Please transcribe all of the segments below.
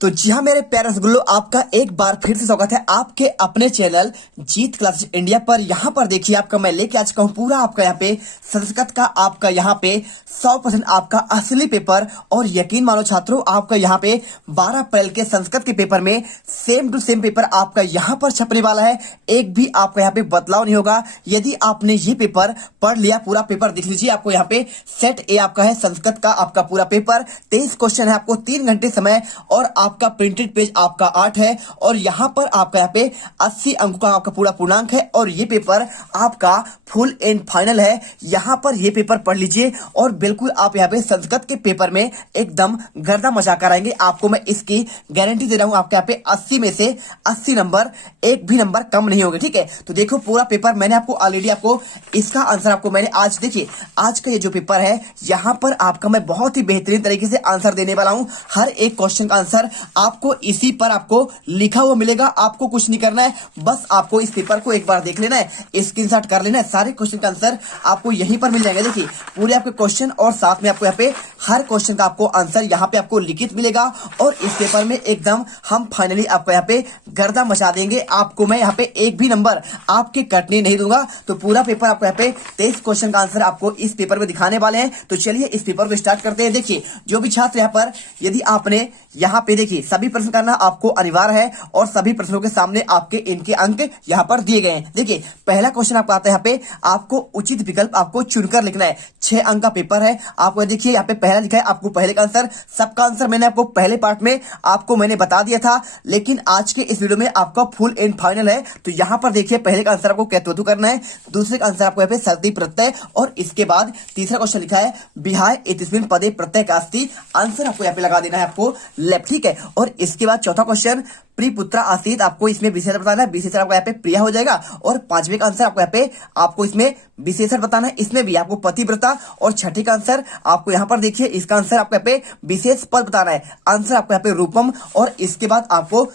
तो जी हाँ मेरे प्यारे रसगुल्लो, आपका एक बार फिर से स्वागत है आपके अपने चैनल जीत क्लासेस इंडिया पर। यहाँ पर देखिए आपका मैं लेके आ चुका हूँ पूरा आपका यहाँ पे संस्कृत का आपका यहाँ पे 100% आपका असली पेपर। और यकीन मानो छात्रों, आपका यहाँ पे 12 अप्रैल के संस्कृत के पेपर में सेम टू सेम पेपर आपका यहाँ पर छपने वाला है। एक भी आपका यहाँ पे बदलाव नहीं होगा। यदि आपने ये पेपर पढ़ लिया, पूरा पेपर देख लीजिए, आपको यहाँ पे सेट ए आपका है संस्कृत का आपका पूरा पेपर। 23 क्वेश्चन है, आपको 3 घंटे समय और आपका प्रिंटेड पेज आपका 8 है। और यहाँ पर आपका यहाँ पे 80 अंक का आपका पूरा पूर्णांक है। और ये पेपर आपका फुल एंड फाइनल है। यहाँ पर ये पेपर पढ़ लीजिए और बिल्कुल आप यहाँ पे संस्कृत के पेपर में एकदम गर्दा मचा कर आएंगे। आपको मैं इसकी गारंटी दे रहा हूँ। आपके यहाँ पे 80 में से 80 नंबर, एक भी नंबर कम नहीं होंगे। ठीक है, तो देखो पूरा पेपर मैंने आपको ऑलरेडी आपको इसका आंसर आपको मैंने आज देखिए, आज का ये जो पेपर है यहाँ पर आपका मैं बहुत ही बेहतरीन तरीके से आंसर देने वाला हूँ। हर एक क्वेश्चन का आंसर आपको इसी पर आपको लिखा हुआ मिलेगा। आपको कुछ नहीं करना है, बस आपको इस पेपर को एक बार देख लेना है, स्क्रीनशॉट कर लेना है। सारे क्वेश्चन का आंसर आपको यहीं पर मिल जाएगा। देखिए पूरे आपके क्वेश्चन और साथ में आपको यहाँ पे हर क्वेश्चन का आपको आंसर यहाँ पे आपको लिखित मिलेगा। और इस पेपर में एकदम हम फाइनली आपको यहाँ पे गर्दा मचा देंगे। आपको मैं यहाँ पे एक भी नंबर आपके कटने नहीं दूंगा। तो पूरा पेपर आपको यहाँ पे 23 क्वेश्चन का आंसर आपको इस पेपर में दिखाने वाले हैं। तो चलिए इस पेपर को स्टार्ट करते हैं। देखिए जो भी छात्र यहाँ पर, यदि आपने यहाँ पे देखिए सभी प्रश्न करना आपको अनिवार्य है और सभी प्रश्नों के सामने आपके इनके अंक यहाँ पर दिए गए हैं। देखिए पहला क्वेश्चन आपका आता है, यहाँ पे आपको उचित विकल्प आपको चुनकर लिखना है। 6 अंक का पेपर है। आपको देखिए यहाँ पे पहला लिखा है आपको पहले का आंसर। सबका आंसर मैंने आपको पहले पार्ट में आपको मैंने बता दिया था, लेकिन आज के इस वीडियो में आपका फुल एंड फाइनल है। तो यहाँ पर देखिए पहले का आंसर आपको कैतवतु करना है, दूसरे का आंसर आपको यहाँ पे सर्दी प्रत्यय, और इसके बाद तीसरा क्वेश्चन लिखा है विहाय इतिस्मिन् पदे प्रत्यय कास्ति। आंसर आपको यहाँ पे लगा देना है आपको लेफ्ट। ठीक है, और इसके बाद चौथा क्वेश्चन प्रिपुत्रा आसीत, आपको इसमें विशेषण बताना है। विशेषण आपको यहाँ पे प्रिया हो जाएगा। और पांचवे का आंसर आपको यहाँ पे आपको इसमें विशेषण बताना है, इसमें भी आपको पतिव्रता। और छठे का आंसर आपको यहाँ पर देखिए, इसका आंसर आपको यहाँ पे विशेष पद बताना है। आंसर आपको यहाँ पे रूपम। और इसके बाद आपको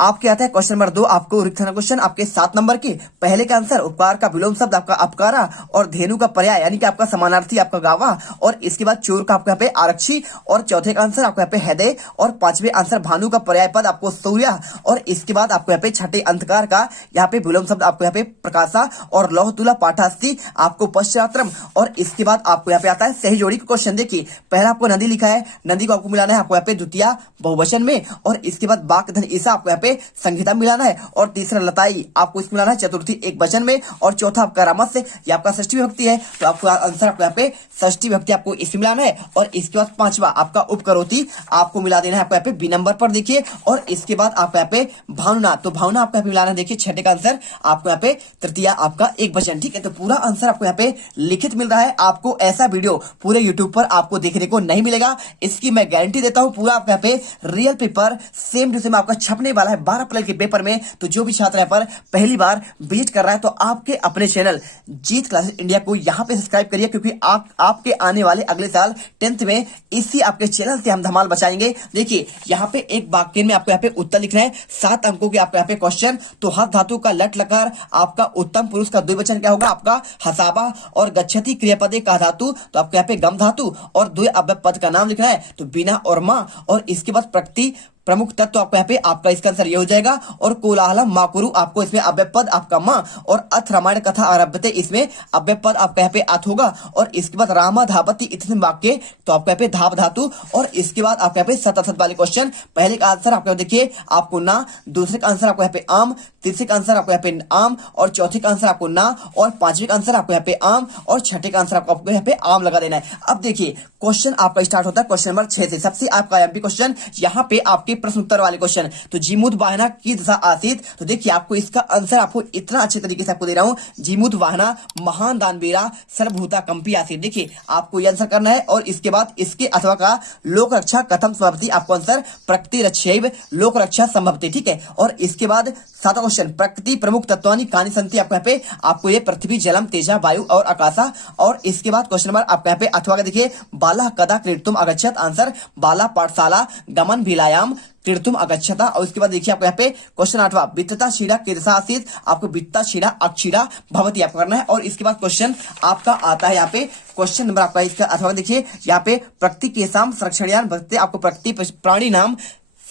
आपके आता है क्वेश्चन नंबर 2, आपको रिक्त क्वेश्चन आपके 7 नंबर के। पहले का आंसर उपकार का विलोम शब्द आपका अपकारा, और धेनु का पर्याय यानी कि आपका समानार्थी आपका गावा। और इसके बाद चोर का आपको यहाँ पे आरक्षी। और चौथे का आंसर आपको यहाँ पे हृदय। और पांचवे आंसर भानु का पर्याय पद आपको सूर्य। और इसके बाद आपको यहाँ पे छठे अंधकार का यहाँ पे विलोम शब्द आपको यहाँ पे प्रकाशा। और लौह तुला पाठास्थि आपको पश्चात्रम। और इसके बाद आपको यहाँ पे आता है सही जोड़ी का क्वेश्चन। देखिए पहला आपको नदी लिखा है, नदी को आपको मिलाना है आपको यहाँ पे द्वितीय बहुवचन में। और इसके बाद बाक धन ईसा आपको यहाँ पे संहिता मिलाना है। और तीसरा लताई आपको इसमें मिलाना है चतुर्थी एक वचन में। और चौथा आपका रामस से, ये आपका षष्ठी विभक्ति है, तो आपको आंसर आपको यहाँ पे षष्ठी विभक्ति आपको इसमें मिलाना है। और इसके बाद पांचवा आपका उपकरोती आपको मिला देना है आपको यहाँ पे बी नंबर पर। देखिए और इसके बाद आपको यहाँ पे भावना, तो भावना आपको यहाँ पे मिलाना है। देखिए छठे का आंसर आपको यहाँ पे तृतीय आपका एक वचन। ठीक है, तो पूरा आंसर आपको यहाँ पे लिखित मिल रहा है। आपको ऐसा वीडियो पूरे यूट्यूब पर आपको देखने को नहीं मिलेगा, इसकी मैं गारंटी देता हूँ। पूरा आपको यहाँ पे real paper same to same आपका छपने वाला है 12 अप्रैल के पेपर में। तो जो भी छात्र यहाँ पर पहली बार विजिट कर रहा है, तो आपके अपने चैनल जीत क्लासेस इंडिया को यहाँ पे सब्सक्राइब करिए, क्योंकि आपके आने वाले अगले साल 10th में इसी आपके चैनल से हम धमाल बचाएंगे। देखिए यहाँ पे एक वाक्य में आपको यहाँ पे उत्तर लिखना है, 7 अंकों के आपको यहाँ पे क्वेश्चन। तो हर धातु का लट लकार आपका उत्तम पुरुष का द्विवचन क्या होगा, आपका हसाबा। और गच्छति क्रियापदे का धातु, तो आपको यहाँ पे गम धातु। और द्वय अव्यय पद का नाम लिखना है, तो बिना और मां। और इसके बाद प्रकृति प्रमुख तत्व तो आपको यहाँ पे आपका इसका आंसर ये हो जाएगा। और कोलाहलम माकुरु आपको इसमें अव्यय पद आपका मां। और अथ रामायण कथा आरभ्यते, इसमें अव्यय पद आपका यहाँ पे अथ होगा। और इसके बाद रामा धावति इतने वाक्य, तो आपको यहाँ पे धाव धातु। और इसके बाद आपको यहाँ पे सत असत वाले क्वेश्चन। पहले का आंसर आपको देखिए आपको ना, दूसरे का आंसर आपको यहाँ पे आम, तीसरे का आंसर आपको यहाँ पे आम, और चौथे का आंसर आपको ना, और पांचवे का आंसर आपको यहाँ पे आम, और छठे का आंसर आपको यहाँ पे आम लगा देना है। अब देखिए क्वेश्चन आपका स्टार्ट होता है क्वेश्चन नंबर 6 से। सबसे आपका एमपी क्वेश्चन, यहाँ पे आपके प्रश्न उत्तर वाले क्वेश्चन। तो जीमूत वाहना की दशा आसीत, तो देखिए आपको इसका आंसर आपको इतना अच्छे तरीके से आपको दे रहा हूं। जीमूत वाहना महान दानवीरा सर्वभूता कंपी आसीत। देखिए आपको ये आंसर करना है। और इसके बाद इसके अथवा का लोक रक्षा कथम संभवती, आपको आंसर प्रकृति रक्षैव लोक रक्षा संभवती। ठीक है, और इसके बाद 7वां क्वेश्चन प्रकृति प्रमुख तत्वानि कानि संति, आपको यहाँ पे आपको ये पृथ्वी जलम तेजा वायु और आकाशा। और इसके बाद क्वेश्चन नंबर आपको यहाँ पे अथवा का देखिए बाला कदा क्रीडतुम अगच्छत, आंसर बाला पाठशाला गमन भिलायाम क्रीडतुम अगच्छता। और उसके बाद देखिए आपको यहाँ पे क्वेश्चन 8वां वित्तता क्षीरा कीदृशा आसीत, आपको वित्ता क्षीरा अक्षीरा भवती आपको करना है। और इसके बाद क्वेश्चन आपका आता है यहाँ पे क्वेश्चन नंबर आपका इसका अथवा देखिए यहाँ पे प्रकृति के साम संरक्षणयान भक्ति, आपको प्रकृति प्राणी नाम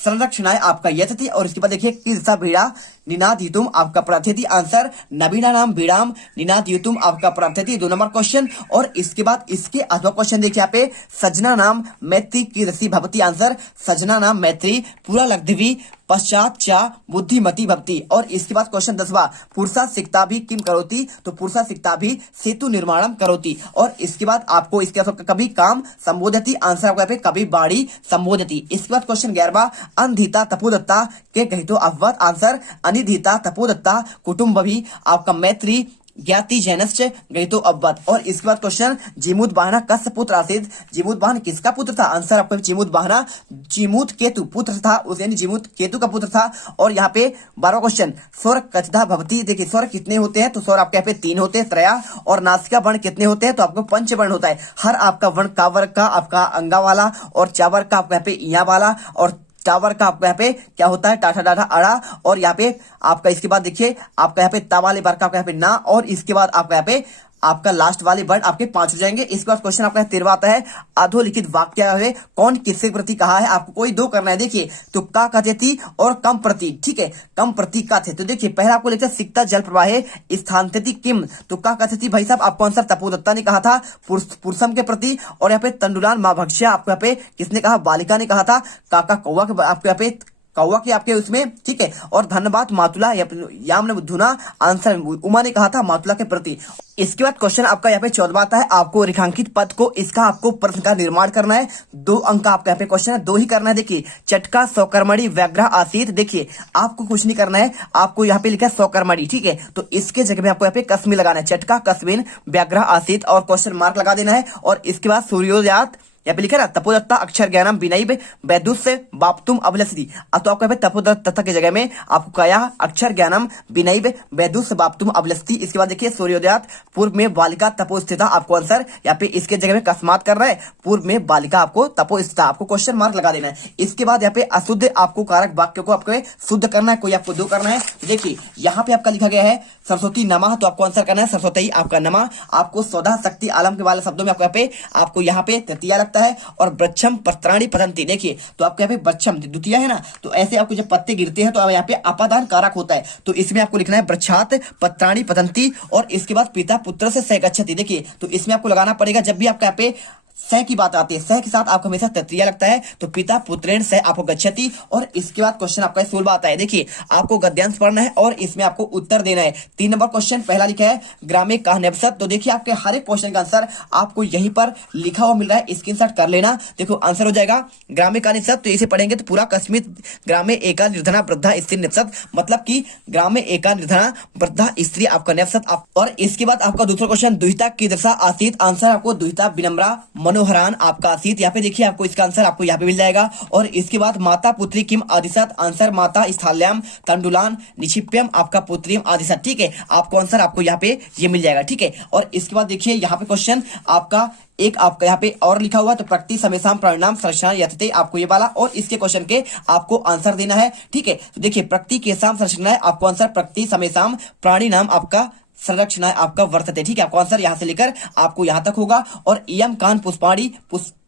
संरक्षणाय आपका यतति, और इसके बाद देखिए कीदृशा बीड़ा निनादितुम आपका प्रार्थयति, आंसर नवीना नाम बीड़ाम निनादितुम आपका प्रार्थयति, 2 नंबर क्वेश्चन। और इसके बाद इसके अथवा क्वेश्चन देखिए यहाँ पे सजना नाम मैत्री कीदृशी भवती, आंसर सजना नाम मैत्री पूरा लग्धवी पश्चात चा बुद्धिमती भक्ति। और इसके बाद क्वेश्चन 10वां पुरुषा सिक्ता भी किम करोति, तो पुरुषा सिक्ता भी सेतु निर्माणम करोति। और इसके बाद आपको इसके कभी काम संबोधति, आंसर आपको यहाँ पे कभी बाड़ी संबोधति। इसके बाद क्वेश्चन 11वां अनधिता तपोदत्ता के कहितो अभवत, आंसर अनिधिता तपोदत्ता कुटुंब भी आपका मैत्री ज्ञाति जैनश्च गहितो अब्बत। और इसके बाद क्वेश्चन जीमूत बाहना कस्य पुत्र आसीत, जीमूत बाहन किसका पुत्र था, आंसर आपको जीमूत बाहना जीमूत केतु पुत्र था, उस यानी जीमूत केतु का पुत्र था। और यहाँ पे 12वां क्वेश्चन स्वर कथिता भवती, देखिए स्वर कितने होते हैं, तो स्वर आपके यहाँ पे 3 होते हैं, त्रया। और नासिका वर्ण कितने होते हैं, तो आपको पंचवर्ण होता है। हर आपका वर्ण का वर्ग का आपका अंगा वाला, और चावर का आपका यहाँ पे इया वाला, और टावर का आपका यहाँ पे क्या होता है टाठा डाठा अड़ा। और यहाँ पे आपका इसके बाद देखिए आपका यहाँ पे ता वाले वर्ग का आपका यहाँ पे ना, और इसके बाद आपका यहाँ पे आपका लास्ट वाले वर्ड आपके 5 हो जाएंगे। इसके बाद क्वेश्चन आपका 13वां आता है अधोलिखित वाक्य है कौन किसके प्रति कहा है, आपको कोई 2 करना है। देखिए तो का कथयति और कम प्रति, ठीक है कम प्रति का थे। तो देखिए पहला आपको लिखा सिक्ता जल प्रवाहे स्थानति किम, तो का कथयति भाई साहब आपको आंसर तपोदत्ता ने कहा था पुरुषम के प्रति। और यहाँ पे तंडुलान माँ भक्ष्या आपको यहाँ पे किसने कहा, बालिका ने कहा था। काका कौवा के आपको यहाँ पे कौवा के आपके उसमें, ठीक है। और धन्यवाद मातुला याम ने बुद्धुना, आंसर उमा ने कहा था मातुला के प्रति। इसके बाद क्वेश्चन आपका यहाँ पे 14वां आता है आपको रेखांकित पद को इसका आपको प्रश्न का निर्माण करना है। 2 अंक का आपका यहाँ पे क्वेश्चन है, 2 ही करना है। देखिए चटका सौकर्मणि व्याघ्र आसीत, देखिए आपको कुछ नहीं करना है, आपको यहाँ पे लिखा है सौकर्मणि, ठीक है। तो इसके जगह में आपको यहाँ पे कस्मी लगाना है, चटका कस्मिन व्याघ्र आसीत और क्वेश्चन मार्क लगा देना है। और इसके बाद सूर्योदयात यहाँ पे लिखा ना तपोदत्ता अक्षर ज्ञानम विनय वैदुष से बापतुम अबलसती, तो आपको तपोदत्ता की जगह में आपको कया अक्षर ज्ञानम विनय वैदुष बापतुम अबलसती। इसके बाद देखिए सूर्योदयात पूर्व में बालिका तपोस्थिता, आपको आंसर यहाँ पे इसके जगह में कस्मात कर रहा है, पूर्व में बालिका आपको तपोस्थिता, आपको क्वेश्चन मार्क लगा देना है। इसके बाद यहाँ पे अशुद्ध आपको कारक वाक्य को आपको शुद्ध करना है, कोई आपको 2 करना है। देखिए यहाँ पे आपका लिखा गया है सरस्वती नमः, तो आपको आंसर करना है सरस्वती आपका नमः। आपको सौदा शक्ति आलम के वाले शब्दों में आपको यहाँ पे तृतीया लगता है। और वृक्षम पत्राणी पतंती, देखिए तो आपके यहाँ पे वृक्षम द्वितीय है ना, तो ऐसे आपको जब पत्ते गिरते हैं तो यहाँ पे अपादान कारक होता है, तो इसमें आपको लिखना है वृक्षात पत्राणी पतंती। और इसके बाद पिता पुत्र से सह गच्छति, देखिए तो इसमें आपको लगाना पड़ेगा जब भी आपका यहाँ पे सह की बात आती है, सह के साथ आपको हमेशा तृतीया लगता है, तो पिता पुत्रेण सह आपको गच्छति। और इसके बाद क्वेश्चन आपका 16वां आता है, देखिए आपको गद्यांश पढ़ना है और इसमें आपको उत्तर देना है। 3 नंबर क्वेश्चन पहला लिखा है ग्रामे का नेपसत, तो देखिए आपके हर एक क्वेश्चन का आंसर आपको यहीं पर लिखा हुआ मिल रहा है, स्क्रीनशॉट कर लेना। देखो आंसर हो जाएगा ग्रामे का निपसत, तो इसे पढ़ेंगे तो पूरा कस्मित ग्रामे एका निर्धना वृद्धा स्त्री निपसत, मतलब की ग्रामे एका निर्धना वृद्धा स्त्री आपका नेपसत। और इसके बाद आपका दूसरा क्वेश्चन दुहिता की दशा आसीत, आंसर आपको दुहिता विनम्रा मनोहरान आपका आसीत, यहाँ पे देखिए आपको इसका आंसर आपको यहाँ पे मिल जाएगा। और इसके बाद माता पुत्री किम आदिशत, आंसर माता स्थाल्याम तंडुलान निक्षिप्यम आपका पुत्रीम आदिशत, ठीक है आपको आंसर आपको यहाँ पे ये मिल जाएगा, ठीक है। और इसके बाद देखिए यहाँ पे क्वेश्चन आपका एक आपका यहाँ पे और लिखा हुआ है, तो प्रकृति समेसाम परिणाम संरचना यथते आपको ये वाला, और इसके क्वेश्चन के आपको आंसर देना है, ठीक है। तो देखिए प्रकृति के साम संरचना है, आपको आंसर प्रकृति समेसाम प्राणी नाम आपका संरक्षणा आपका वर्तते, ठीक है आपको आंसर यहाँ से लेकर आपको यहाँ तक होगा। और इयम कान पुष्पाणी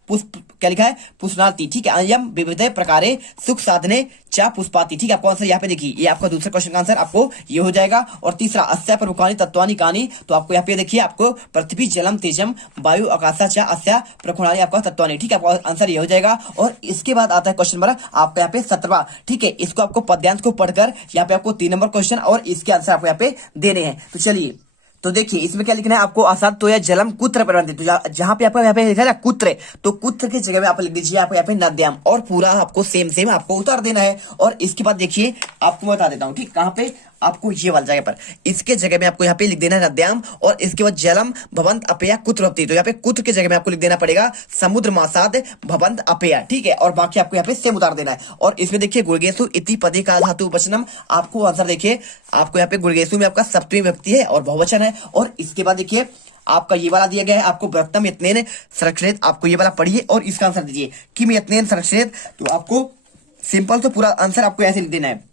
पुष्प क्या लिखा है पुष्णाति, ठीक है अयम विविध प्रकारे सुख साधने चा पुष्पाति, ठीक है आपको आंसर यहाँ पे देखिए ये आपका दूसरा क्वेश्चन का आंसर आपको ये हो जाएगा। और तीसरा अस्या प्रमुखानी तत्वानी कानी, तो आपको यहाँ पे देखिए आपको पृथ्वी जलम तेजम वायु आकाशा चा अस्या प्रमुखानी आपका तत्वानी, ठीक है आपका आंसर ये हो जाएगा। और इसके बाद आता है क्वेश्चन नंबर आपका यहाँ पे 17वां, ठीक है इसको आपको पद्यांश को पढ़कर यहाँ पे आपको 3 नंबर क्वेश्चन और इसके आंसर आपको यहाँ पे देने हैं। तो चलिए तो देखिए इसमें क्या लिखना है आपको असाद तो या जलम कुत्र प्रबंधित, तो जहां पे आपको यहाँ पे लिखा है कुत्र, तो कुत्र की जगह में आप लिख दीजिए आपको यहाँ पे नद्याम, और पूरा आपको सेम आपको उतार देना है। और इसके बाद देखिए आपको बता देता हूँ, ठीक कहाँ पे आपको ये वाली जगह पर इसके जगह में आपको यहाँ पे लिख देना है नद्याम, और इसके बाद जलम भवंत अपेया कुत्र भवति, तो यहाँ पे कुत्र की जगह में आपको लिख देना पड़ेगा समुद्र मासाद भवंत अपेया, ठीक है। और बाकी आपको यहाँ पे सेम उतार देना है। और इसमें देखिए गुर्गेशु इति पदे का धातु वचनम, आपको आंसर देखिए आपको यहाँ पे गुर्गेशु में आपका सप्तमी व्यक्ति है और बहुवचन है। और इसके बाद देखिए आपका ये वाला दिया गया है आपको व्रतम यत्नेन संरक्षित, आपको ये वाला पढ़िए और इसका आंसर दीजिए किम यत्नेन संरक्षित, तो आपको सिंपल तो पूरा आंसर आपको ऐसे लिख देना है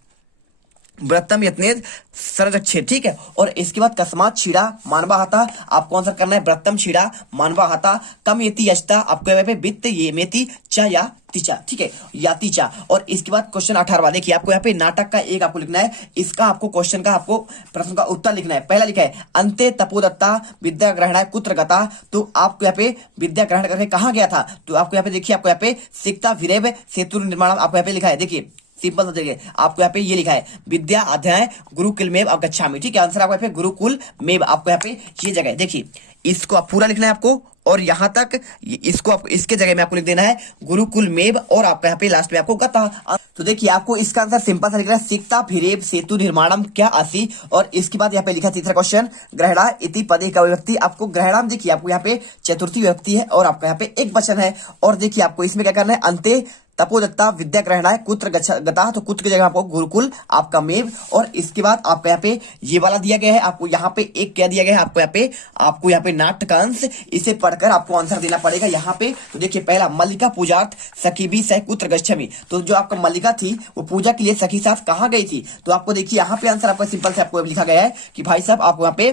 व्रतम यत्नेद सरजक्षे, ठीक है। और इसके बाद कस्मात छीड़ा मानवा हता, आपको आंसर करना है व्रतम छीड़ा मानवा हता, कम येति यष्टा, आपको यहाँ पे वित्त ये मेति चा या तिचा, ठीक है, या तिचा। और इसके बाद क्वेश्चन 18वां देखिए, आपको यहाँ पे नाटक का एक आपको लिखना है, इसका आपको क्वेश्चन का आपको प्रश्न का उत्तर लिखना है। पहला लिखा है अंते तपोदत्ता विद्या ग्रहण कुत्र गता, तो आपको यहाँ पे विद्या ग्रहण करके कहाँ गया था, तो आपको यहाँ पे देखिए, आपको यहाँ पे सिक्ता विरेव सेतु निर्माण आपको यहाँ पे लिखा है। देखिए सिंपल सा देखिए, आपको यहाँ पे ये लिखा है विद्या अध्याय गुरुकुल में आप गच्छामि, ठीक है। आंसर आपको यहाँ पे गुरुकुल में, आपको यहाँ पे ये जगह है। देखिए इसको आप पूरा लिखना है आपको, और यहां तक इसको आपको इसके जगह में आपको लिख देना है गुरुकुल मेव, और आपका यहाँ पे लास्ट में आपको गता। तो देखिए आपको इसका आंसर सिंपल सा लिखना है सिक्ता फिरेब सेतु निर्माणम क्या आसी। और इसके बाद यहाँ पे लिखा तीसरा क्वेश्चन ग्रहणा इति पदे का विभक्ति, आपको ग्रहणाम देखिए आपको यहाँ पे चतुर्थी विभक्ति है और आपका यहाँ पे एक वचन है। और देखिए आपको इसमें क्या करना है अंते तपोदत्ता विद्या ग्रहण है कुत्र गता, तो कुत्र की जगह आपको गुरुकुल आपका मेव। और इसके बाद आपका यहाँ पे ये वाला दिया गया है, आपको यहाँ पे एक क्या दिया गया है, आपको यहाँ पे नाट्य का अंश, इसे पढ़कर आपको आंसर देना पड़ेगा यहाँ पे। तो देखिए पहला मल्लिका पूजार्थ सखी भी सह कुत्र गच्छामि, तो जो आपका मल्लिका थी वो पूजा के लिए सखी साथ कहाँ गई थी, तो आपको देखिए यहाँ पे आंसर आपका सिंपल से आपको लिखा गया है कि भाई साहब आपको यहाँ पे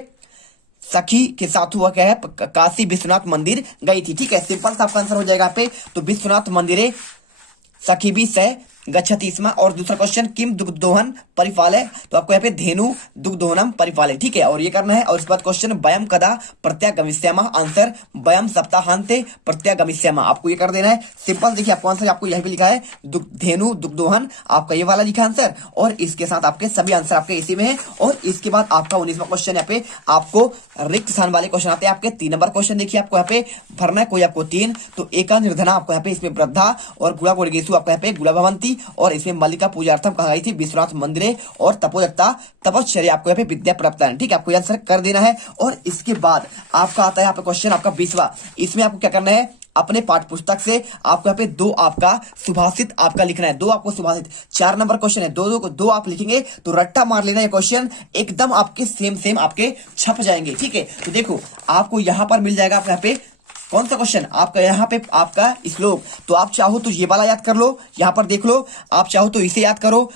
सखी के साथ हुआ क्या है, काशी विश्वनाथ मंदिर गई थी, ठीक है। सिंपल सा आपका आंसर हो जाएगा यहाँ पे, तो विश्वनाथ मंदिरे सखी भी सह गच्छति स्म। और दूसरा क्वेश्चन किम दुग्धोहन परिपालय, तो आपको यहाँ पे धेनु दुग्धोहनम परिपालय, ठीक है। और ये करना है। और इसके बाद क्वेश्चन वयम कदा प्रत्यागमिष्यामः, आंसर वयम सप्ताहांते प्रत्यागमिष्यामः, आपको ये कर देना है। सिंपल देखिए आपको आंसर आपको यही पे लिखा है धेनु दुग्धोहन, आपका ये वाला लिखा आंसर, और इसके साथ आपके सभी आंसर आपके इसी में है। और इसके बाद आपका 19वां क्वेश्चन यहाँ पे आपको रिक्त स्थान वाले क्वेश्चन आते हैं आपके 3 नंबर क्वेश्चन। देखिए आपको यहाँ पे भरना है कोई आपको 3, तो एका निर्धना आपको यहाँ पे इसमें वृद्धा, और गुड़ा गुड़गेशु आपको यहाँ पे गुड़ा भवंती, और इसमें मल्लिका पूजार्थम कहा गई थी विश्वनाथ मंदिरे, और तपोदत्ता तपश्चर्या आपको यहाँ पे विद्या प्राप्त, ठीक है, आपको आंसर कर देना है। और इसके बाद आपका आता है यहाँ पे क्वेश्चन आपका 20वां, इसमें आपको क्या करना है, अपने पाठ्य पुस्तक से आपको यहाँ पे 2 आपका सुभाषित आपका लिखना है, 2 आपको सुभाषित। 4 नंबर क्वेश्चन है, दो आप लिखेंगे तो रट्टा मार लेना, ये क्वेश्चन एकदम आपके सेम आपके छप जाएंगे, ठीक है। तो देखो आपको यहाँ पर मिल जाएगा, आप यहाँ पे कौन सा क्वेश्चन आपका यहाँ पे आपका श्लोक, तो आप चाहो तो ये वाला याद कर लो, यहाँ पर देख लो, आप चाहो तो इसे याद करो,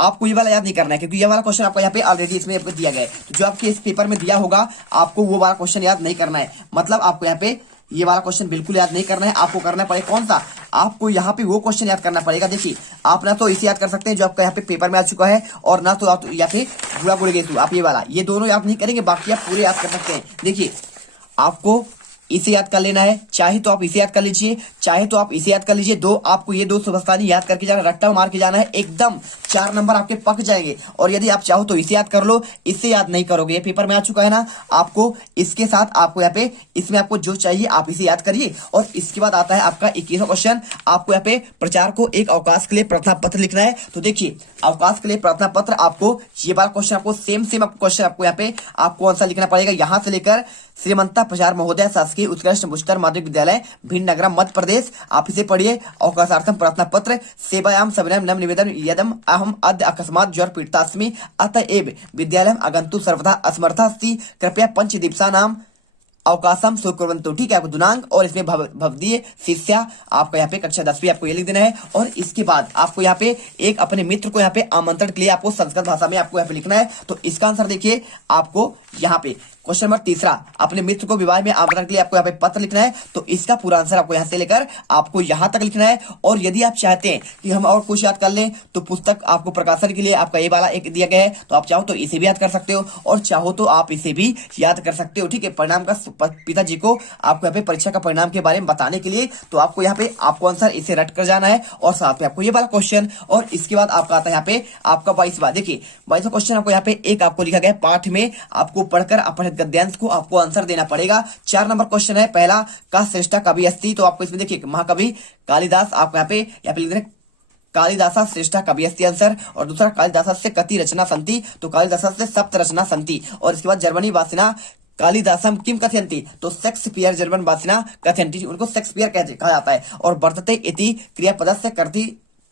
आपको ये वाला याद नहीं करना है क्योंकि ये वाला क्वेश्चन आपको यहाँ पे ऑलरेडी इसमें आपको दिया गया है। तो जो आपके इस पेपर में दिया होगा आपको वो वाला क्वेश्चन याद नहीं करना है, मतलब आपको यहाँ पे ये वाला क्वेश्चन बिल्कुल याद नहीं करना है, आपको करना पड़ेगा कौन सा, आपको यहाँ पे वो क्वेश्चन याद करना पड़ेगा। देखिए आप ना तो इसे याद कर सकते हैं जो आपका यहाँ पे पेपर में आ चुका है, और ना तो आप यहाँ पे गुड़ा गुड़गेशु आप ये वाला, ये दोनों याद नहीं करेंगे, बाकी आप पूरे याद कर सकते हैं। देखिए आपको इसे याद कर लेना है, चाहे तो आप इसे याद कर लीजिए, चाहे तो आप इसे याद कर लीजिए, आपको ये 2 सुभाषित याद करके जाना, रट्टा मार के जाना है, एकदम 4 नंबर आपके पक जाएंगे। और यदि आप चाहो तो इसे याद कर लो, इससे याद नहीं करोगे, ये पेपर में आ चुका है ना, आपको इसके साथ आपको यहाँ पे इसमें आपको जो चाहिए आप इसे याद करिए। और इसके बाद आता है आपका 21वां क्वेश्चन, आपको यहाँ पे प्रचार को एक अवकाश के लिए प्रार्थना पत्र लिखना है। तो देखिए अवकाश के लिए प्रार्थना पत्र, आपको ये वाला क्वेश्चन आपको सेम आपको क्वेश्चन आपको यहाँ पे आपको आंसर लिखना पड़ेगा, यहाँ से लेकर श्रीमंता प्रचार महोदय शासकीय उत्कृष्ट उच्चतर माध्यमिक विद्यालय भिंड नगरम मध्य प्रदेश, आप इसे पढ़िए। अवकाशार्थम प्रार्थना पत्र सेवायाम सबनम नम निवेदन यदम अहम अद्य अकस्मात ज्वर पीड़ितास्मि अतएव विद्यालय आगंतु सर्वथा असमर्था अस्ति, कृपया 5 दिवसानाम अवकाशम सुकुर्वन्तु, ठीक है। आपको दिनांक और इसमें भवदीय शिष्या आपका यहाँ पे कक्षा 10वीं आपको ये लिख देना है। और इसके बाद आपको यहाँ पे एक अपने मित्र को यहाँ पे आमंत्रण के लिए आपको संस्कृत भाषा में आपको यहाँ पे लिखना है। तो इसका आंसर देखिए आपको यहाँ पे क्वेश्चन नंबर 3, अपने मित्र को विवाह में आमंत्रण के लिए आपको यहाँ पे पत्र लिखना है। तो इसका पूरा आंसर आपको यहाँ से लेकर आपको यहाँ तक लिखना है। और यदि आप चाहते हैं कि हम और कुछ याद कर लें तो पुस्तक आपको प्रकाशन के लिए आपका ये वाला एक दिया गया है, तो आप चाहो तो इसे भी याद कर सकते हो और चाहो तो आप इसे भी याद कर सकते हो, ठीक है। परिणाम का पिताजी को आपको यहाँ पे परीक्षा का परिणाम के बारे में बताने के लिए, तो आपको यहाँ पे आपको आंसर इसे रट कर जाना है और साथ में आपको ये वाला क्वेश्चन। और इसके बाद आपका आता है यहाँ पे आपका 22वां, देखिए 22वां क्वेश्चन आपको यहाँ पे एक आपको लिखा गया पाठ में आपको पढ़कर अपने गद्यांश को आपको आंसर देना पड़ेगा। 4 नंबर क्वेश्चन है, पहला का श्रेष्ठ कवि अस्ति, तो आपको इसमें देखिए महाकवि कालिदास आपको यहाँ पे लिख देना कालिदासा श्रेष्ठ कवि अस्ति आंसर। और दूसरा कालिदासा से कति रचना संति, तो कालिदासा से सप्त रचना संति। और इसके बाद जर्मनी वासिना कालिदासम किम कथयन्ति, तो शेक्सपियर जर्मन वासिना कथयन्ति, उनको शेक्सपियर कहा जाता है। और वर्तते इति क्रियापद से कर्ति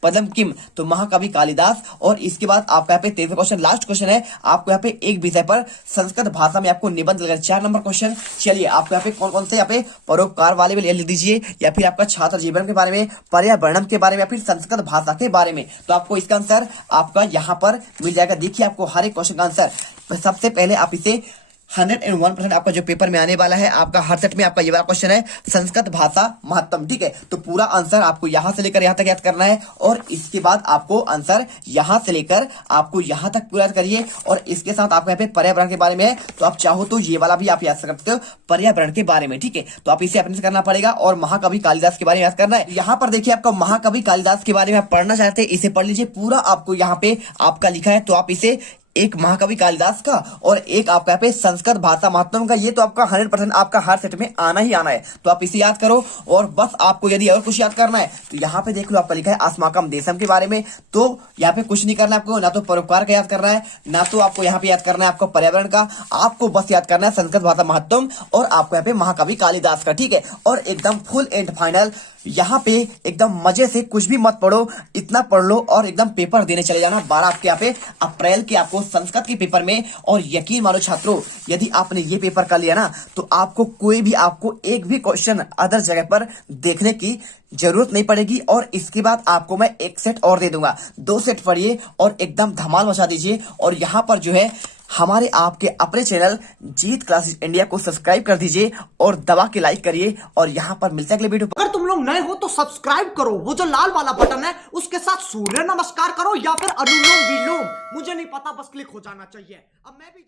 पद्म किम, तो महाकवि कालिदास। और इसके बाद आपका यहाँ पे 13वां क्वेश्चन, लास्ट क्वेश्चन है आपको यहाँ पे एक विषय पर संस्कृत भाषा में आपको निबंध लगेगा। 4 नंबर क्वेश्चन। चलिए आपको यहाँ पे कौन कौन से यहाँ पे परोपकार वाले में लिख दीजिए, या फिर आपका छात्र जीवन के बारे में, पर्यावरण के बारे में, या फिर संस्कृत भाषा के बारे में। तो आपको इसका आंसर आपका यहाँ पर मिल जाएगा। देखिए आपको हर एक क्वेश्चन का आंसर सबसे पहले आप इसे 101% आपका जो पेपर में आने वाला है, आपका हर सेट में आपका ये वाला क्वेश्चन है संस्कृत भाषा महत्तम, ठीक है। तो पूरा आंसर आपको यहां से लेकर यहां तक याद करना है, और इसके बाद आपको आंसर यहां से लेकर आपको यहां तक पूरा याद करिए। और इसके साथ आपको यहाँ पे पर्यावरण के बारे में है, तो आप चाहो तो ये वाला भी आप याद सकते हो पर्यावरण के बारे में, ठीक है। तो आप इसे अपने से करना पड़ेगा। और महाकवि कालिदास के बारे में याद करना है। यहाँ पर देखिए आपका महाकवि कालिदास के बारे में आप पढ़ना चाहते हैं, इसे पढ़ लीजिए पूरा। आपको यहाँ पे आपका लिखा है, तो आप इसे एक महाकवि कालिदास का और एक आपका यहाँ पे संस्कृत भाषा महत्तम का, ये तो आपका 100% आपका हर सेट में आना ही आना है। तो आप इसे याद करो। और बस आपको यदि और कुछ याद करना है तो यहाँ पे देख लो आपका लिखा है अस्माकम देशम के बारे में। तो यहाँ पे कुछ नहीं करना है आपको, ना तो परोपकार का याद करना है, ना तो आपको यहाँ पे याद करना है आपको पर्यावरण का। आपको बस याद करना है संस्कृत भाषा महत्तम और आपको यहाँ पे महाकवि कालिदास का, ठीक है। और एकदम फुल एंड फाइनल यहाँ पे एकदम मजे से कुछ भी मत पढ़ो, इतना पढ़ लो और एकदम पेपर देने चले जाना 12 आपके यहाँ पे अप्रैल के आपको संस्कृत के पेपर में। और यकीन मानो छात्रों, यदि आपने ये पेपर कर लिया ना, तो आपको कोई भी आपको एक भी क्वेश्चन अदर जगह पर देखने की जरूरत नहीं पड़ेगी। और इसके बाद आपको मैं एक सेट और दे दूंगा, 2 सेट पढ़िए और एकदम धमाल मचा दीजिए। और यहाँ पर जो है हमारे आपके अपने चैनल जीत क्लासेस इंडिया को सब्सक्राइब कर दीजिए और दबा के लाइक करिए। और यहाँ पर मिलता है अगले वीडियो। अगर तुम लोग नए हो तो सब्सक्राइब करो, वो जो लाल वाला बटन है उसके साथ सूर्य नमस्कार करो या फिर अनुलोम विलोम, मुझे नहीं पता, बस क्लिक हो जाना चाहिए। अब मैं भी